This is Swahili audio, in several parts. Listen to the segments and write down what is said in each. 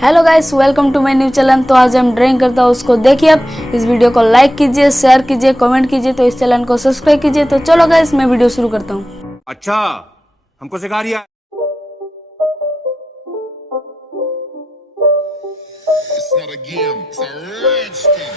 Hello guys, welcome to my new channel. तो आज हम ड्राइंग करता हूँ, उसको देखिए। आप इस वीडियो को लाइक कीजिए, शेयर कीजिए, कमेंट कीजिए, तो इस चैनल को सब्सक्राइब कीजिए। तो चलो गाइस, मैं वीडियो शुरू करता हूँ। अच्छा, हमको सिखा रिया। It's not a game, it's a rich thing.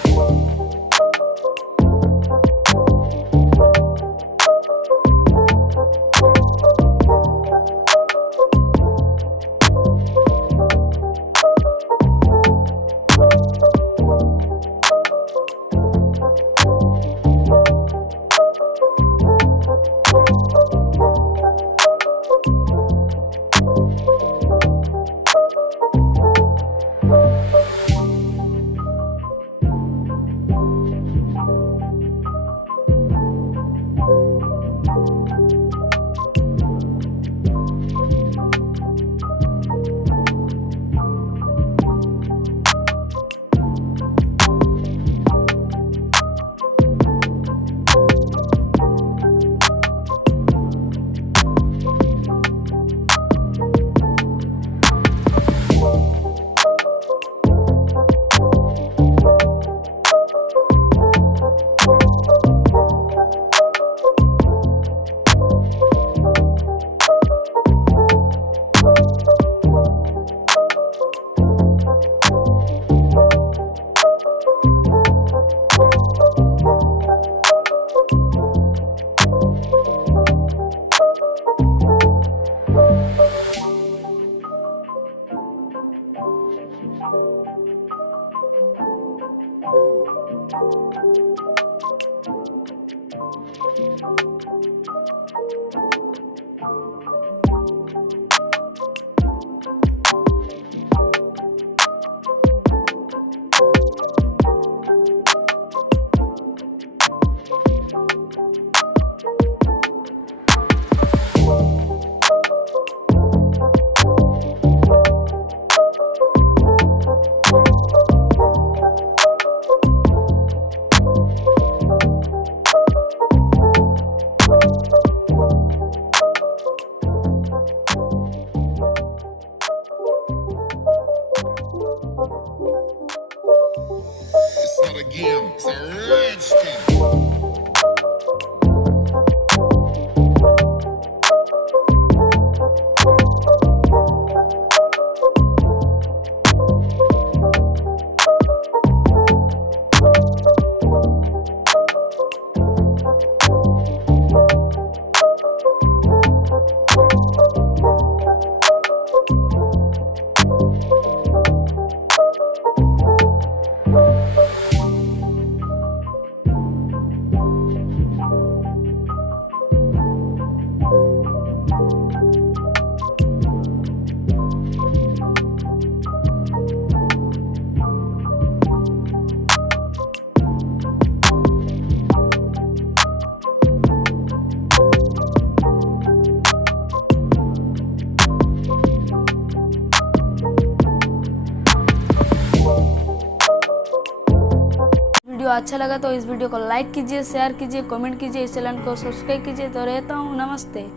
It's not a game, it's a rich thing. Video अच्छा लगा तो इस वीडियो को लाइक कीजिए, शेयर कीजिए, कमेंट कीजिए, इस चैनल को सब्सक्राइब कीजिए। तो रहता हूँ, नमस्ते।